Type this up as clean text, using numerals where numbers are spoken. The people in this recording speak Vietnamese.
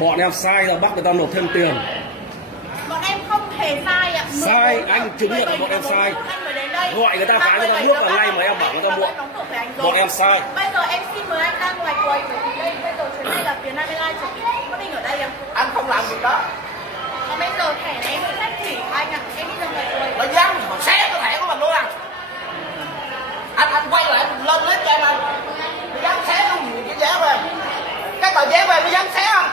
Bọn em sai là bắt người ta nộp thêm tiền. Bọn em không hề sai ạ. Sai, anh chứng nhận là bọn em sai. Gọi người ta cái người ta bước vào ngay mà em bảo người ta muộn. Bọn em sai. Bây giờ em xin mời anh ra ngoài quầy, bởi vì đây bây giờ chuyến này là Vietnam Airlines chuẩn bị mất định ở đây em. Anh không làm việc đó. Mà bây giờ thẻ này em bị khách thì anh ạ, em đi ra ngoài quầy. Nó dám mà xé cái thẻ của mình luôn à. Anh quay lại lên clip cho em anh. Nó dám xé luôn cái vé của em. Cái tờ vé của em nó dám xé không?